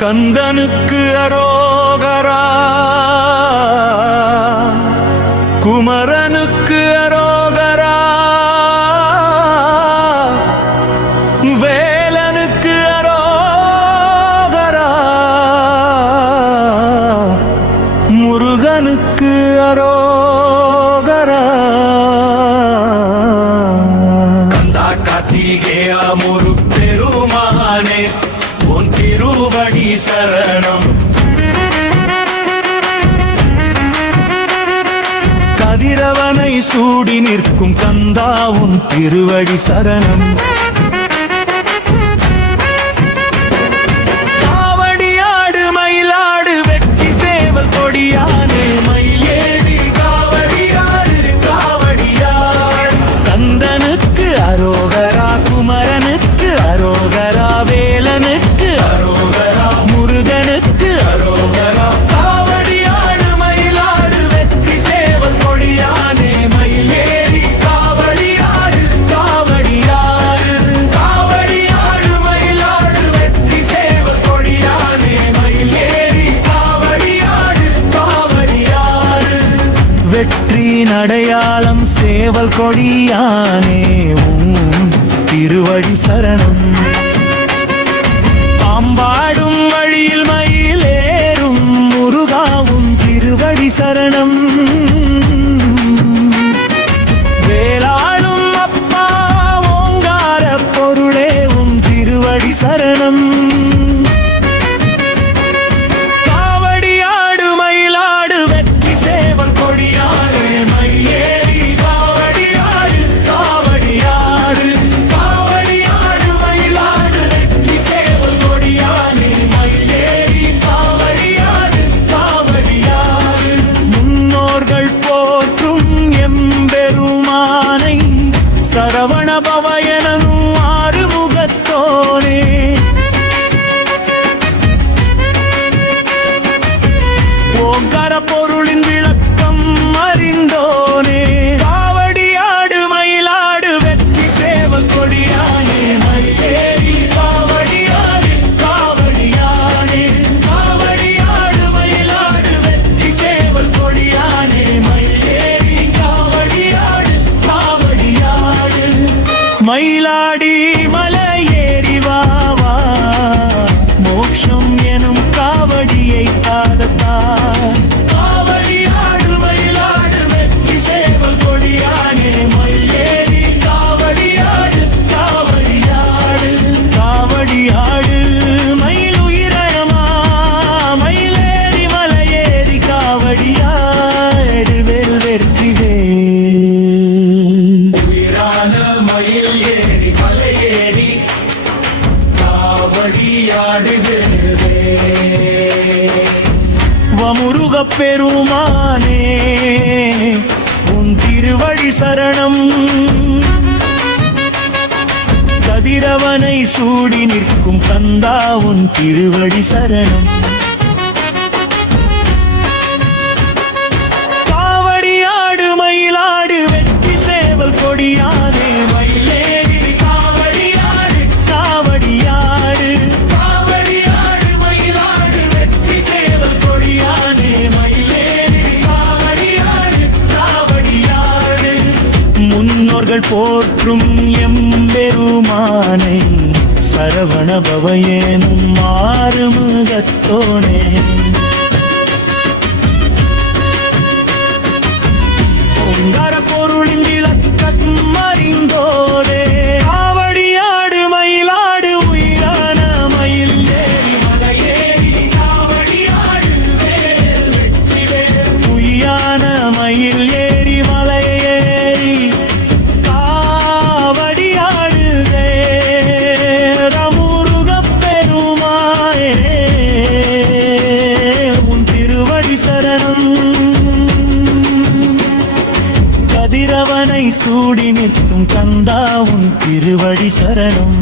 கந்தனுக்கு அரோகரா, குமரனுக்கு அரோகரா, வேலனுக்கு அரோகரா, முருகனுக்கு அரோகரா. கந்தா கார்த்திகேயா முருப்பெருமானே, உன் திருவடி சரணம். கதிரவனை சூடி நிற்கும் கந்தா, உன் திருவடி சரணம். காவடியாடு மயிலாடு வெற்றி சேவல் கொடியானே, மயிலேறி காவடியாடு காவடியாடு. கந்தனுக்கு அரோகரா, குமரனுக்கு அரோகரா, வேலனுக்கு அரோகரா, முருகனுக்கு அரோகரா. காவடியாடு மயிலாடு வெற்றி சேவல் கொடியானே, மயிலேறி காவடியாடு காவடியாடு. காவடியாடு மயிலாடு வெற்றி சேவல் கொடியானே, மயிலேறி காவடியாடு காவடியாடு. வெற்றியின் அடையாளம் சேவல் கொடியானே, உன் திருவடி சரணம். பாம்பாடும் வழியில் மயிலேறும் முருகாவும் திருவடி சரணம். வேளாளும் அப்பா ஓங்கார பொருளே, உன் திருவடி சரணம். காவடியாடு மயிலாடு வெற்றி சேவல் கொடியானே, மயிலேறி காவடியாடு காவடியாடு. காவடியாடு மயிலாடு வெற்றி சேவல் கொடியானே, மயிலேறி காவடியாடு காவடியாடு. முன்னோர்கள் போற்றும் எம்பெருமானை, சரவண பவ எனும் ஆறுமுகத்தோனே, ஓங்கார பொருளின் விளக்கம் அறிந்தோனே. காவடியாடு மயிலாடு வெற்றி சேவல் கொடியானே, மயிலேறி காவடியாடு காவடியானே. காவடியாடு மயிலாடு வெற்றி சேவல் கொடியானே, மயிலேறி காவடியாடு காவடியாடு. மயிலாடி மலையேறி வாவா, மோட்சம் எனும் காவடியை பாதத்தார். காவடியாடு மயிலாடு வெற்றி சேவல் கொடியானே, மயிலேறி காவடியாடு காவடியாடு. காவடியாடு மயில் உயிரமா, மயிலேறி மலையேறி காவடியாடு. வேல் வெற்றி வேல். உயிரான மயில் ஏறி மலையேறி காவடியாடுகிறதே. வமுருகப் பெருமானே, உன் திருவடி சரணம். கதிரவனை சூடி நிற்கும் கந்தா, உன் திருவடி சரணம். காவடியாடு மயிலாடு வெற்றி சேவல் கொடியானே, மயிலேறி காவடியாடு காவடியாடு. காவடியாடு மயிலாடு வெற்றி சேவல் கொடியானே, மயிலேறி காவடியாடு காவடியாடு. முன்னோர்கள் போற்றும் எம்பெருமானை, சரவண பவ எனும் ஆறுமுகத்தோனே, ஓங்கார பொருளின் விளக்கம் அறிந்தோனே. காவடியாடு மயிலாடு உயிரான மயில் ஏறி மலையேறி காவடியாடு வேல் வெற்றி வேல். உயிரான மயில் ஏறி மலையேறி காவடியாடு முருகப் பெருமானே, உன் திருவடி சரணம். கதிரவனை சூடி நிற்கும் கந்தா, உன் திருவடி சரணம்.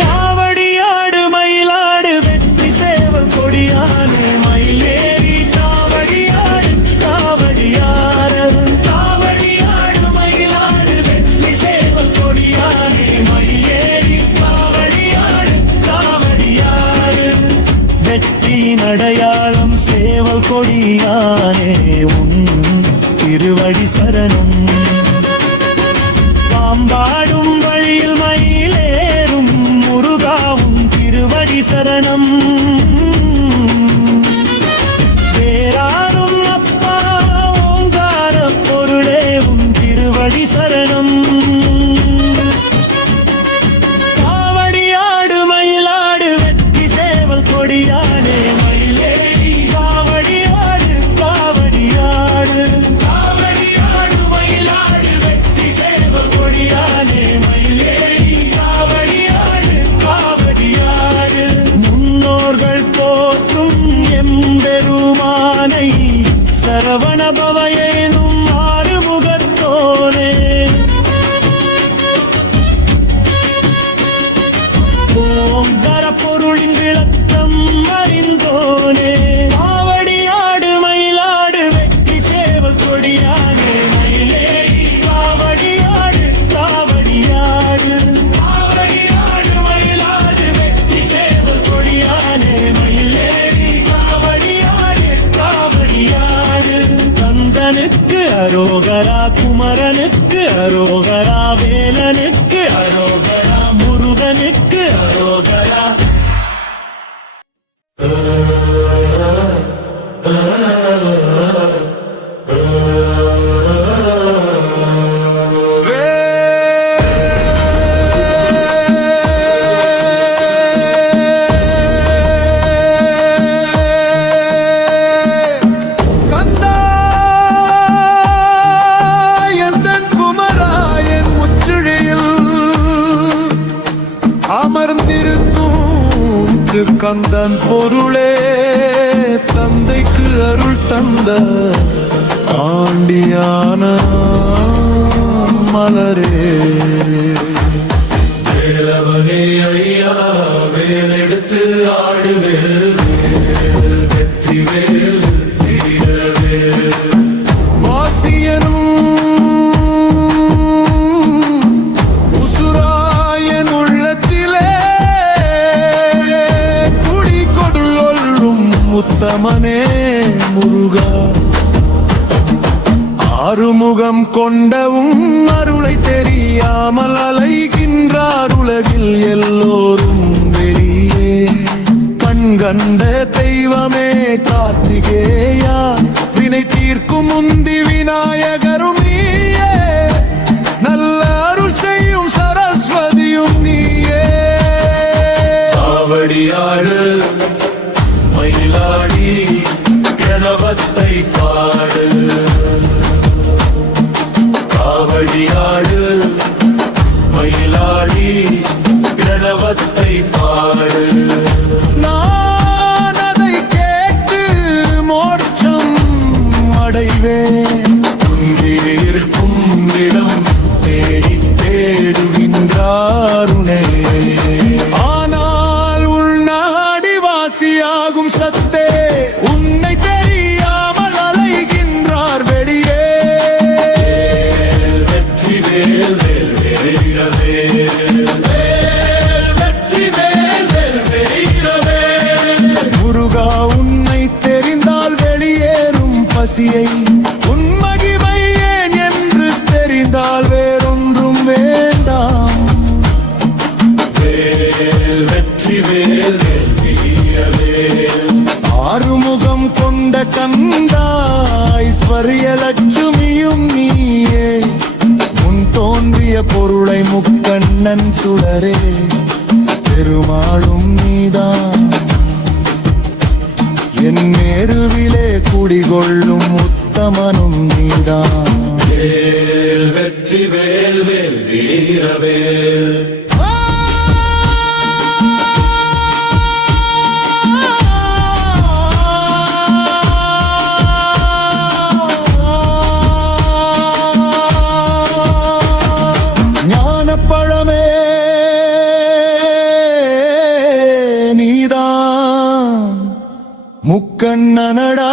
காவடியாடு மயிலாடு வெற்றி சேவல் கொடியானே, மயிலேறி காவடியாடு காவடியாடு. காவடியாடு மயிலாடு வெற்றி சேவல் கொடியானே, மயிலேறி காவடி வெற்றியின் அடையாளம் சேவல் கொடியானே உன் திருவடி சரணம். பாம்பாடும் வழியில் மயிலேறும் முருகாவும் திருவடி சரணம். பேராரும் அப்பா ஓங்கார பொருளேவும் திருவடி சரணம். காவடியாடு மயிலாடு வெற்றி சேவல் கொடியானே மயிலேறி காவடியாடு காவடியாடு. காவடியாடு மயிலாடு வெற்றி சேவல் கொடியானே மயிலேறி காவடியாடு காவடியாடு. முன்னோர்கள் போற்றும் எம்பெருமானை சரவண பவயேனும் ஆறுமுகத்தோனே. ஓங்கார பொருளின் விளக்கம் அறிந்தோனே. காவடியாடு மயிலாடு வெற்றி சேவல் கொடியானே மயிலேறி காவடியாடு காவடியாடு. காவடியாடு மயிலாடு வெற்றி சேவல் கொடியானே மயிலேறி காவடியாடு காவடியாடு. கந்தனுக்கு அரோகரா குமரனுக்கு அரோகரா வேலனுக்கு அரோகரா முருகனுக்கு அரோகரா. கந்தன் பொருளே தந்தைக்கு அருள் தந்த ஆண்டியான மலரே. வேலவனே ஐயா வேலெடுத்து ஆடுவேல் வெற்றி வேல் வீரவேல். வாசியனும் உசுராயன் உள்ளத்திலே உத்தமனே முருகா. ஆறுமுகம் கொண்டவும் அருளை தெரியாமல் அலைகின்றார் உலகில் எல்லோரும் வெளியே. கண்கண்ட தெய்வமே கார்த்திகேயா வினை தீர்க்கும் முந்தி விநாயகரும் நீயே. நல்ல அருள் செய்யும் சரஸ்வதியும் நீயே. காவடியாடு மயிலாடி கணவத்தை பாடு. காவடியாடு மயிலாடி கணவத்தை பாடு. நான் அதை கேட்டு மோட்சம் அடைவேன். இருக்கும் இடம் தேடி தேடுகின்றாருனே. ஆகும் சத்தே உன்னை தெரியாமல் அலைகின்றார் வெளியே. வெற்றி வேல் வேல் வீரவேல் வெற்றி வேல் வேல் வீரவேல். முருகா உன்னை தெரிந்தால் வெளியேறும் பசியை உன் மகிமை ஏன் என்று தெரிந்தால் வேறொன்றும் வேண்டாம். வேல் வெற்றி வேல் வேல் ஆறுமுகம் கொண்ட கந்தா ஐஸ்வர்ய லட்சுமியும் நீயே. முன் தோன்றிய பொருளை முக்கண்ணன் சுடரே பெருமாளும் நீதான். என் மேருவிலே குடிகொள்ளும் உத்தமனும் நீதான். வேல் வெற்றி வேல் வேல் வீரவேல். பழமே நீதான் முக்கண்ணனடா.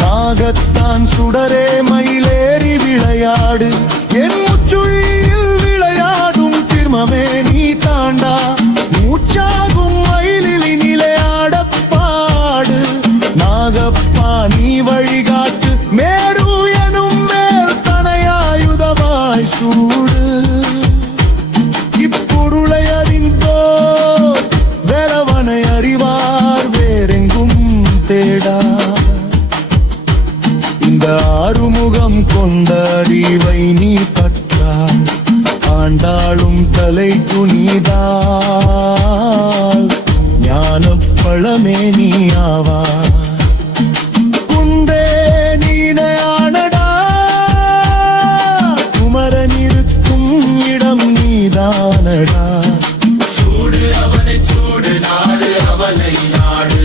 நாகத்தான் சுடரே மயிலேறி விளையாடு. என் முச்சுழியில் விளையாடும் திர்மமே நீ தாண்டா. மூச்சாகும் மயிலில் நாளும் தலை குனிதால் ஞானப் பழமே நீ ஆவாய். குந்தே நீனையானடா, குமரன் இருக்கும் இடம் நீதானடா. சூடு அவனை சூடு நாடு அவனை நாடு,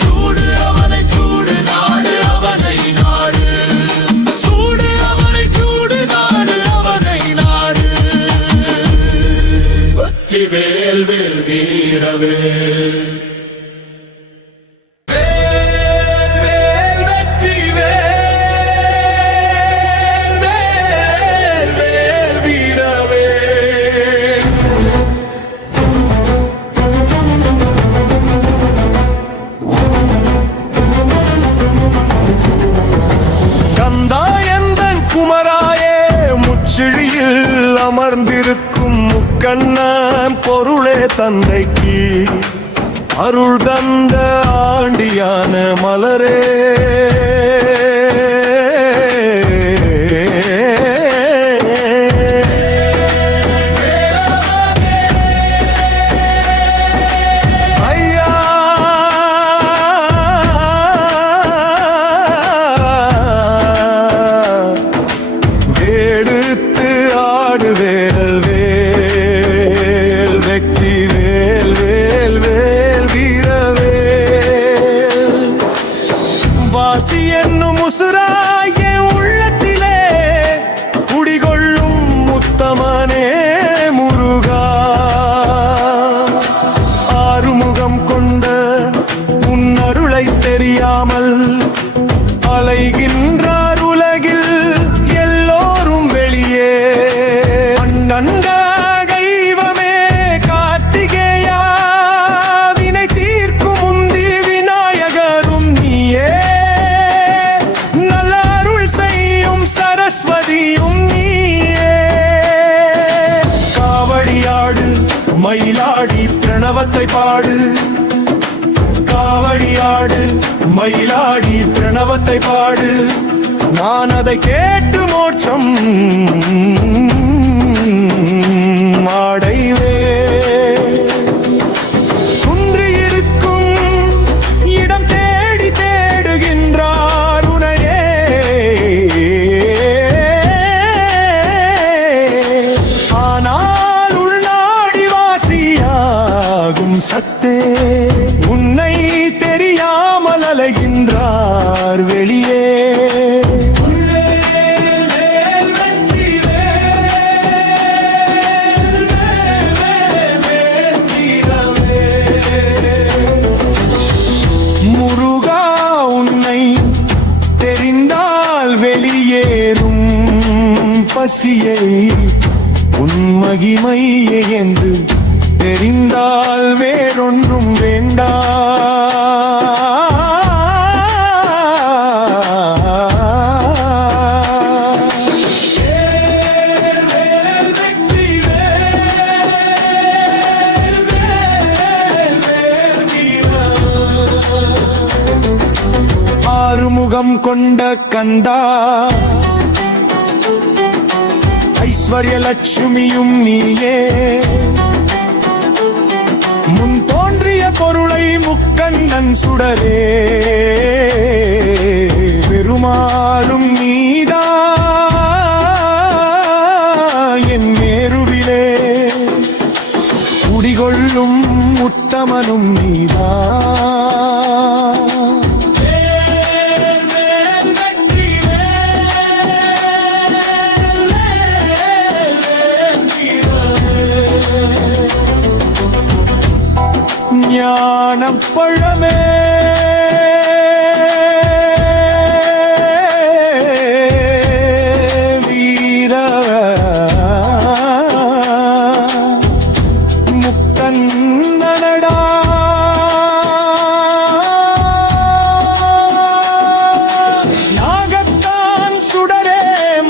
சூடு அவனை சூடு நாடு அவனை நாடு, சூடு அவனை சூடு நாடு அவனை நாடு. வெற்றிவேல் வேல் வீரவேல். முச்சிழியில் அமர்ந்திருக்கும் முக்கண்ணன் பொருளே தந்தைக்கு அருள் தந்த ஆண்டியான மலரே. வாசி என்னும் உசுராய உள்ளத்திலே குடிகொள்ளும் முத்தமனே முருகா. ஆறுமுகம் கொண்ட உன் அருளை தெரியாமல் அலைகின்றார் உலகில் எல்லோரும் வெளியே. அண்ணன் தெய்வமே கார்த்திகேயா, வினை தீர்க்கும் முந்தி விநாயகரும் நீயே. நல்ல அருள் செய்யும் சரஸ்வதியும் நீயே. காவடியாடு மயிலாடி பிரணவத்தை பாடு, காவடியாடு மயிலாடி பிரணவத்தை பாடு. நான் அதை கேட்டு மோட்சம் அடைவே. குன்றி இருக்கும் இடம் தேடி தேடுகின்றார் உனையே. ஆனால் உள்நாடி வாசியாகும் சத்தே உன்னை தெரியாமல் அலைகின்றார் வெளியே. முருகா உன்னை தெரிந்தால் வெளியேறும் பசியை, உன் மகிமையே என்று தெரிந்தால் வேறொன்றும் வேண்டா. ஆறுமுகம் கொண்ட கந்தா, ஐஸ்வர்ய லட்சுமியும் நீயே. முன் தோன்றிய பொருளை முக்கண்ணன் சுடரே, பெருமாளும் நீதா என் மேருவிலே. குடிகொள்ளும் உத்தமனும் நீதா. ஞானப் பழமே வீர முக்கண்ணனடா. நாகத்தான் சுடரே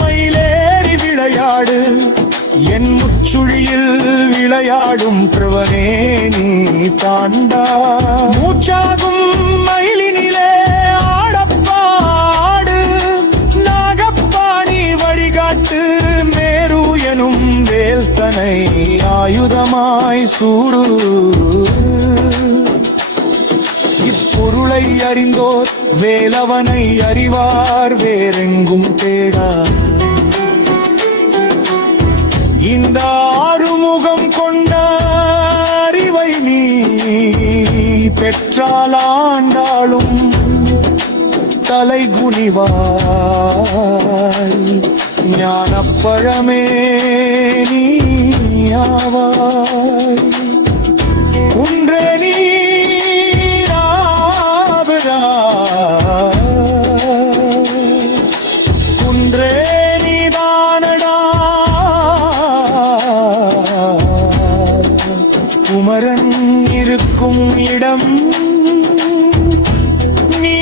மயிலேறி விளையாடு, என் முச்சுழியில் விளையாடும் பிரவனே நீ தாண்டா. மூச்சாகும் மயிலினிலே ஆடப்பாடு, நாகப்பாணி வழிகாட்டு மேரு எனும் வேல்தன அவனை ஆயுதமாய் சூடு. இப்பொருளை அறிந்தோர் வேலவனை அறிவார், வேறெங்கும் தேடார். இந்த ஆறுமுகம் கொண்ட அறிவை நீ பெற்றால் ஆண்டாளும் தலை குனிவாய், ஞானப்பழமே நீ ஆவாய். குன்றே நீ குன்றே நீதானடா, குமரன் இருக்கும் இடம் நீ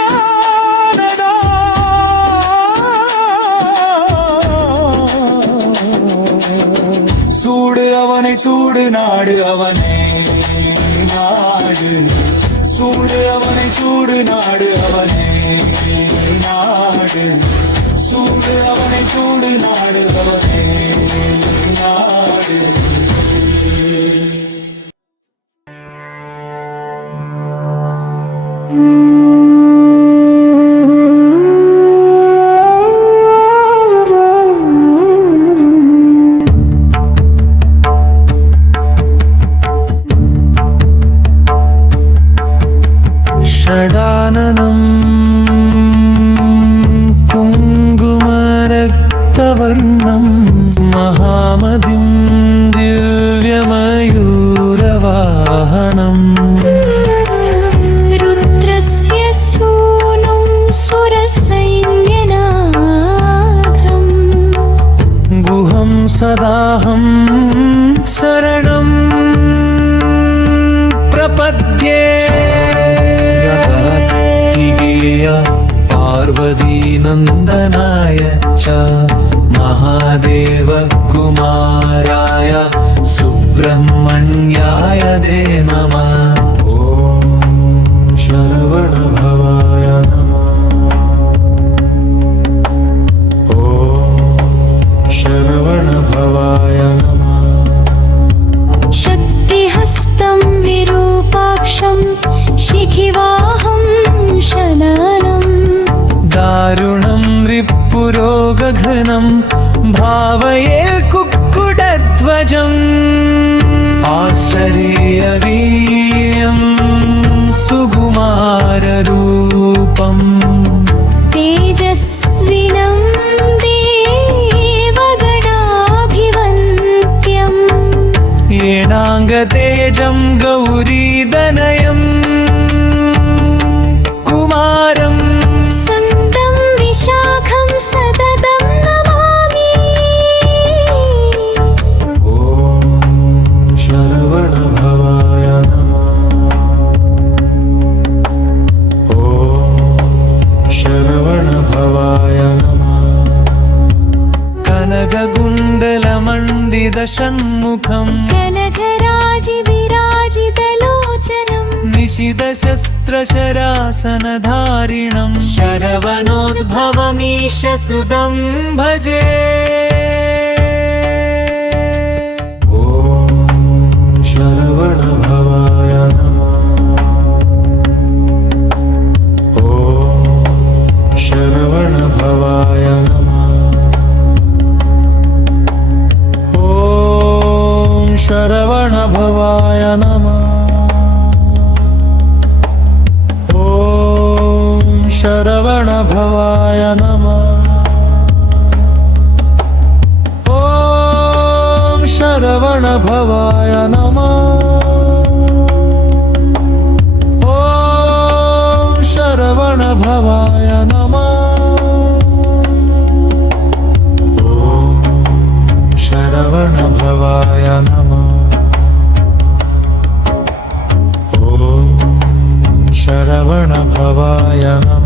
நானடா. சூடு அவனை சூடு நாடு அவனே நாடு, சூடு அவனை சூடு நாடு அவனே நாடு, சூடு அவனை சூடு நாடு அவனே நாடு. षडाननं कुङ्कुमरक्तवर्णं महामतिं दिव्यमयूरवाहनम् रुद्रस्य सूनुं सुरसैन्यनाथम् गुहं सदाहं शरणं प्रपद्ये। पार्वती नन्दनाय च महादेव कुमाराय सुब्रह्मण्याय ते नमः। ॐ शरवणभवाय नमः। ॐ शरवणभवाय नमः। शक्तिहस्तं विरूपाक्षं शिखिवाहं शननं दारुणं रिपुरोगघनं भावये कुक्कुटध्वजम् आश्चर्यवीर्यं सुकुमाररूपम् तेजस्विनं देवगणाभिवन्द्यम् येनाङ्गतेजं गौरीदनयम् कुमारम् सन्तं विशाखं सततं नमामि। ॐ शरवणभवाय नमः। ॐ शरवणभवाय नमः। कनककुण्डलमण्डितषण्मुखम् कनकराजिविराजितलोचनं निशितशस्त्रशरासनधारिणं शरवणोद्भवमीश सुदं भजे। ॐ शरवणभवाय नमः। ॐ शरवणभवाय नमः। ॐ शरवणभवाय नमः। ॐ शरवणभवाय नमः। ॐ शरवणभवाय नमः। ॐ शरवणभवाय नमः। ॐ शरवणभवाय नमः। ॐ शरवणभवाय नमः।